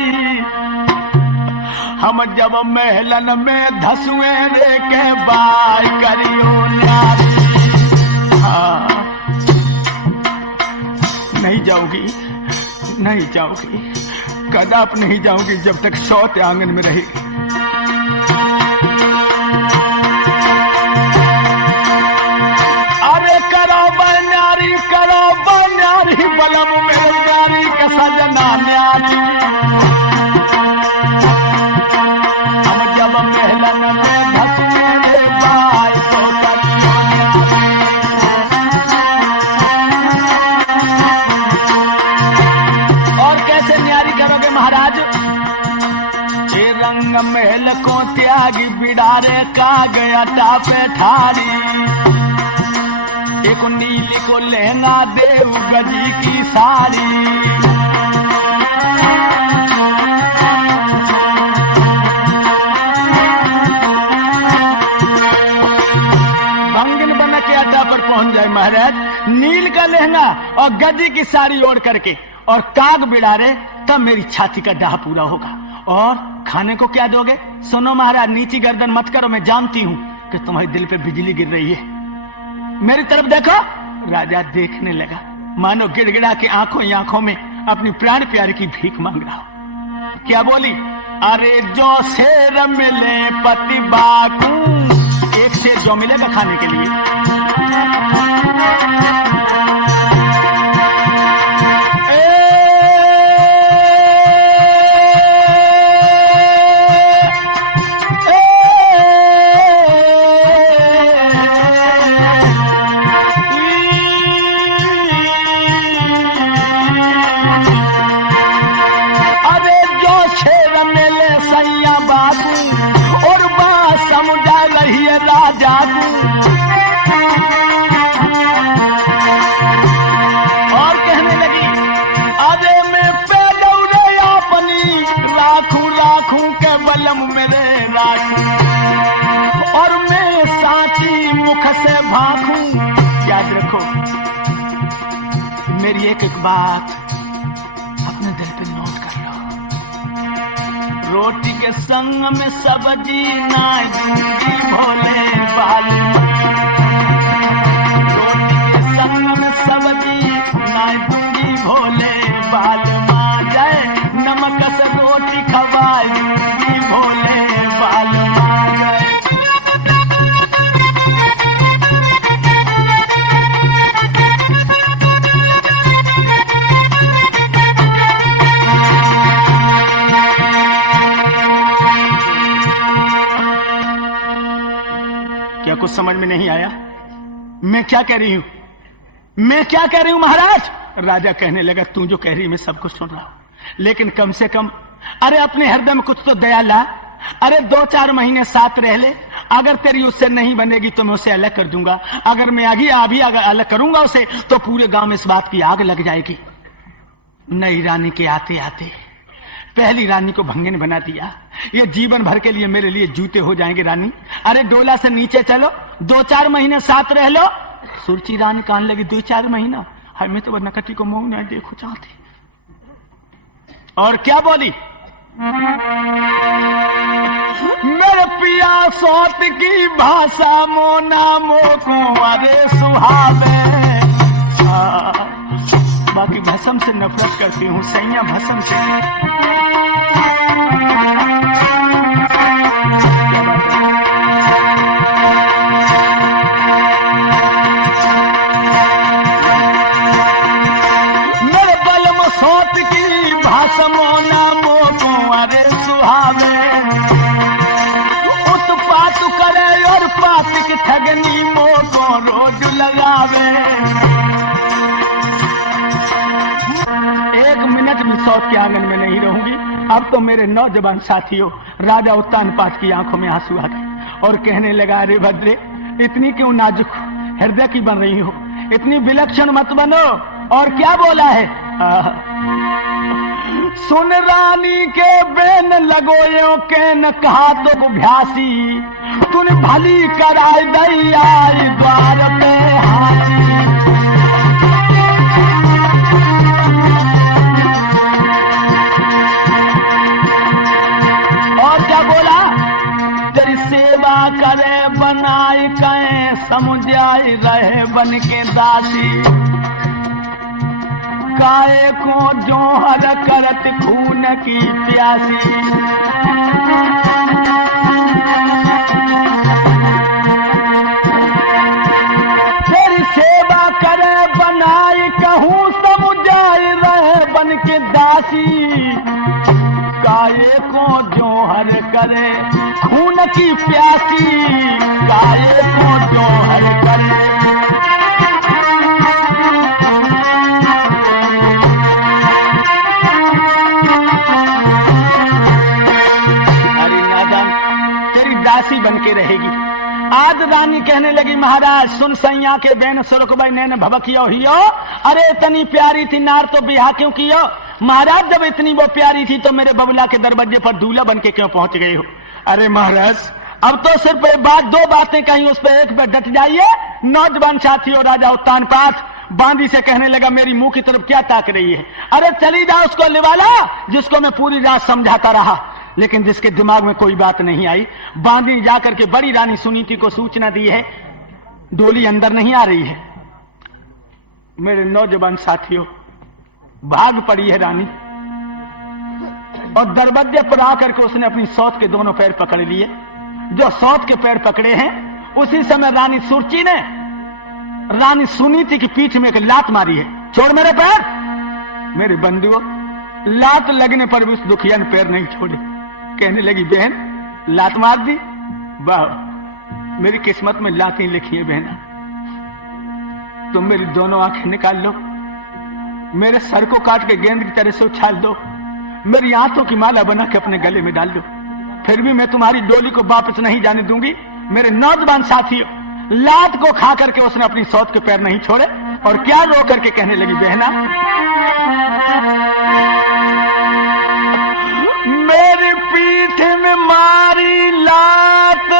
हम जब महलन में धसुए रे के बाय करियो नारी। हाँ, नहीं जाऊंगी, नहीं जाऊंगी, कदाप नहीं जाऊंगी जब तक सौत आंगन में रहेगी। अरे करो बन्यारी बलम में प्यारी के सजना न्यारी। हम जब महलन में धसुए रे बाय तो करियो न्यारी। करोगे महाराज? ये रंग महल को त्यागी बिडारे का गया टापे थारी। एक नीली को लहंगा देव गजी की साड़ी। भंगिन बना के अड्डा पर पहुंच जाए महाराज, नील का लहंगा और गजी की साड़ी ओढ़ करके, और काग बिड़ारे तब मेरी छाती का डाह पूरा होगा। और खाने को क्या दोगे? सुनो महाराज, नीची गर्दन मत करो, मैं जानती हूं कि तुम्हारे दिल पे बिजली गिर रही है। मेरी तरफ देखो। राजा देखने लगा, मानो गिड़गिड़ा के आंखों ही आंखों में अपनी प्राण प्यारे की भीख मांग रहा हो। क्या बोली? अरे जो शेर मिले पति बाकू, एक शेर जो मिलेगा खाने के लिए। और कहने लगी, अरे मैं पेलौरे अपनी लाखों के बलम मेरे राखू, और मैं साची मुख से भाखूं। याद रखो मेरी एक एक बात अपने दिल पे नोट कर लो। रोटी के संग में सब्जी ना दूंगी भोले बालू, रोटी के संग में सब्जी ना दूंगी भोले बालू, मां जाए नमक से रोटी खवाई दूंगी भोले बालू, मां जाए। क्या कुछ समझ में नहीं आया? मैं क्या कह रही हूं? मैं क्या कह रही हूं महाराज? राजा कहने लगा, तू जो कह रही है मैं सब कुछ सुन रहा हूं, लेकिन कम से कम अरे अपने हृदय में कुछ तो दया ला। अरे 2-4 महीने साथ रह ले, अगर तेरी उससे नहीं बनेगी तो मैं उसे अलग कर दूंगा। अगर मैं अभी अलग करूंगा उसे तो पूरे गांव में इस बात की आग लग जाएगी। नई रानी के आते आते पहली रानी को भंगन बना दिया। ये जीवन भर के लिए मेरे लिए जूते हो जाएंगे रानी। अरे डोला से नीचे चलो, 2-4 महीने साथ रह लो। सुरची रानी कहने लगी, 2-4 महीना? हाय मैं तो नकटी को मुंह नहीं देखो चाहती। और क्या बोली? मेरे पिया सोत की भाषा मोना मोको अरे सुहावे। बाकी भसम से नफरत करती हूँ, सैया भसम से। मेरे बलम सोत की भाषा मोना मोको अरे सुहावे। उत्पात करे और पात की ठगनी मोको रोज लगावे। 1 मिनट भी सौत के आंगन में नहीं रहूंगी। अब तो मेरे नौजवान साथियों राजा उत्तानपाद की आंखों में आंसू आ गए और कहने लगा, अरे भद्रे इतनी क्यों नाजुक हृदय की बन रही हो, इतनी विलक्षण मत बनो। और क्या बोला है? सुन रानी के बेन लगोयो के न कहा तो भ्यासी, तूने भली कराई दई आई द्वार पे हाथी। और क्या बोला? तेरी सेवा करे बनाई कहे समुझाई रहे बन के दासी। काए को जोहर करत खून की प्यासी। तेरी सेवा करे बनाई कहूँ समुझाई रहे बन के दासी। काए को जोहर करे खून की प्यासी। काए को जोहर करे। बन के रहेगी। आज रानी कहने लगी, महाराज सुन सैया के बेन सुरखबाई नैन भबकियो हियो। अरे इतनी प्यारी थी नार तो बिहा क्यों कियो? महाराज जब इतनी वो प्यारी थी तो मेरे बबला के दरवाजे पर दूल्हा बन के क्यों पहुंच गई हो? अरे महाराज अब तो सिर्फ 2 बातें कहीं उस पर एक पे डट जाइए। नौजवान साथियों राजा उत्तानपाद बांदी से कहने लगा मेरी मुंह की तरफ क्या ताक रही है, अरे चली जा उसको लिवाला, जिसको मैं पूरी रात समझाता रहा लेकिन जिसके दिमाग में कोई बात नहीं आई। बांदी ने जाकर के बड़ी रानी सुनीति को सूचना दी है डोली अंदर नहीं आ रही है। मेरे नौजवान साथियों, भाग पड़ी है रानी और दरवाजे पर आकर के उसने अपनी सौत के दोनों पैर पकड़ लिए। जो सौत के पैर पकड़े हैं उसी समय रानी सुरची ने रानी सुनीति की पीठ में एक लात मारी है, छोड़ मेरे पैर। मेरे बंधुओं, लात लगने पर भी उस दुखिया ने पैर नहीं छोड़े। कहने लगी बहन लात मार दी, वाह मेरी किस्मत में लात ही लिखी है बहना, तुम मेरी दोनों आंखें निकाल लो, मेरे सर को काट के गेंद की तरह से उछाल दो, मेरी आंखों की माला बना के अपने गले में डाल दो, फिर भी मैं तुम्हारी डोली को वापस नहीं जाने दूंगी। मेरे नौजवान साथियों, लात को खा करके उसने अपनी सौत के पैर नहीं छोड़े और क्या रो करके कहने लगी बहना, मेरी पीठ में मारी लात,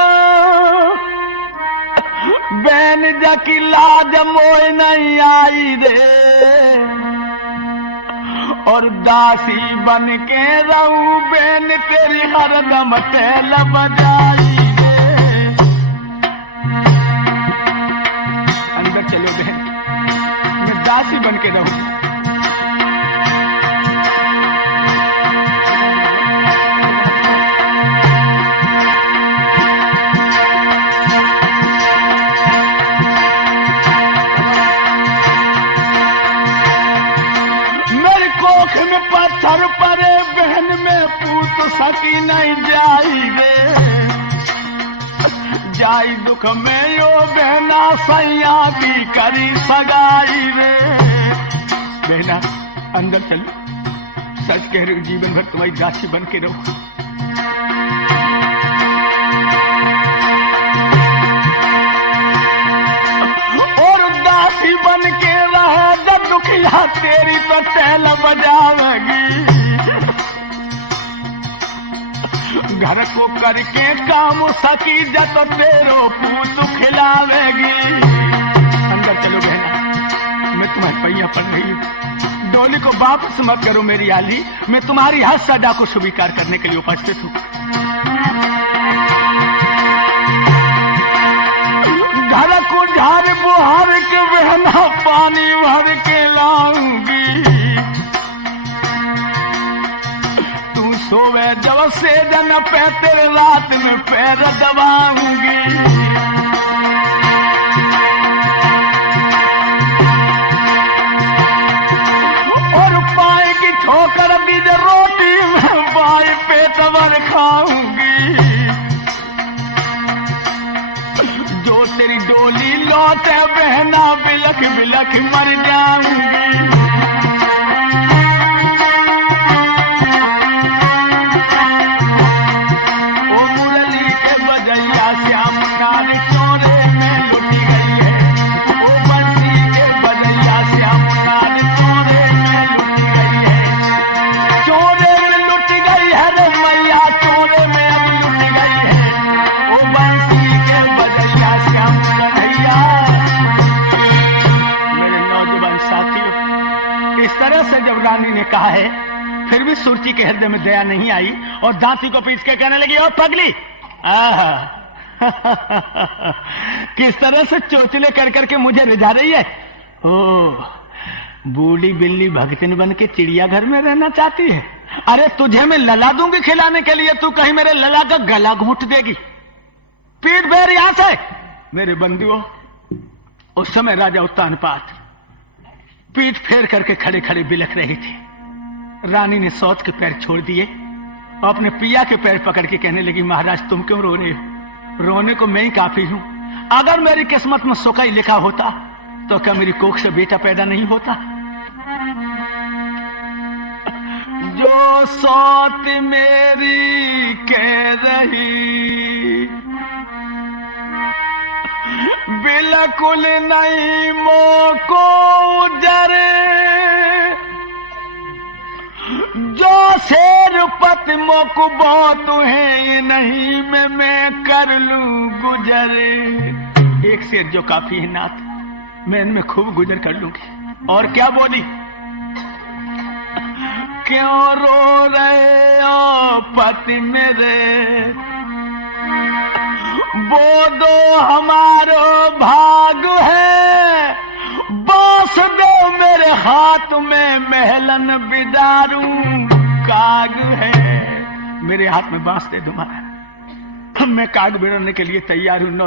बहन जकी लाज मोए नहीं आई रे, और दासी बन के रहूं बहन तेरी हरदम तेल बजाई रे। अंदर चलो बहन, मैं दासी बन के रहूं। पत्थर परे बहन में पूत सकी नहीं जाई रे, जाई दुख में यो बहना सैया भी करी सगाई रे। बहना अंदर चलो, सच कह रही जीवन भर तुम्हारी दासी बन के रहो। और दासी बन के रहा जब दुखिया तेरी तो टहल बजावेगी, घर को करके काम सकी जब तो तेरो पूत खिलावेगी। अंदर चलो बहना, मैं तुम्हारे पैया पड़ रही हूं, डोली को वापस मत करो मेरी आली, मैं तुम्हारी हर सजा को स्वीकार करने के लिए उपस्थित हूं। घर को झाड़ बुहार के बहना पानी भर के लाऊंगी, तू सोवे जब से जन पे तेरे रात में पैर दबाऊंगी। और पाए की ठोकर दीजिए रोटी में पाए पेट भर खाऊंगी, जो तेरी डोली लौटे बहना बिलख बिलख मर जाऊंगी। ओ मुरली के बजैया श्याम नाल चोरे में लुट गई है, ओ बंसी के बजैया श्याम नाल चोरे में लुट गई है, चोरे में लुट गई है रे मैया, चोरे में अब लुट गई है, ओ बंसी के बजैया श्याम कन्हैया। मेरे नौजवान साथियों, इस तरह से जब रानी ने कहा है फिर भी सुरची के हृदय में दया नहीं आई और दांती को पीट के कहने लगी, ओ पगली, किस तरह से चोचले कर करके मुझे रिझा रही है। ओ बूढ़ी बिल्ली भगतिन बन के चिड़ियाघर में रहना चाहती है। अरे तुझे मैं लला दूंगी खिलाने के लिए, तू कहीं मेरे लला का गला घूंट देगी, पीठ फेर यहां से। मेरे बंधुओं, उस समय राजा उत्तानपाद पीठ फेर करके खड़े खड़े बिलख रही थी। रानी ने सौत के पैर छोड़ दिए और अपने पिया के पैर पकड़ के कहने लगी, महाराज तुम क्यों रो रहे हो, रोने को मैं ही काफी हूं। अगर मेरी किस्मत में सुख ही लिखा होता तो क्या मेरी कोख से बेटा पैदा नहीं होता। जो सौत मेरी कह रही बिल्कुल नहीं मोको जरे, जो शेर पत मोको बहुत है नहीं मैं कर लूं गुजर। एक शेर जो काफी है नाथ, मैं इनमें खूब गुजर कर लूंगी। और क्या बोली, क्यों रो रहे हो पति मेरे, वो दो हमारो भाग है, बांस दो मेरे हाथ में महलन बिदारू काग है। मेरे हाथ में बांस दे दो महाराज, मैं काग बिड़ने के लिए तैयार हूं।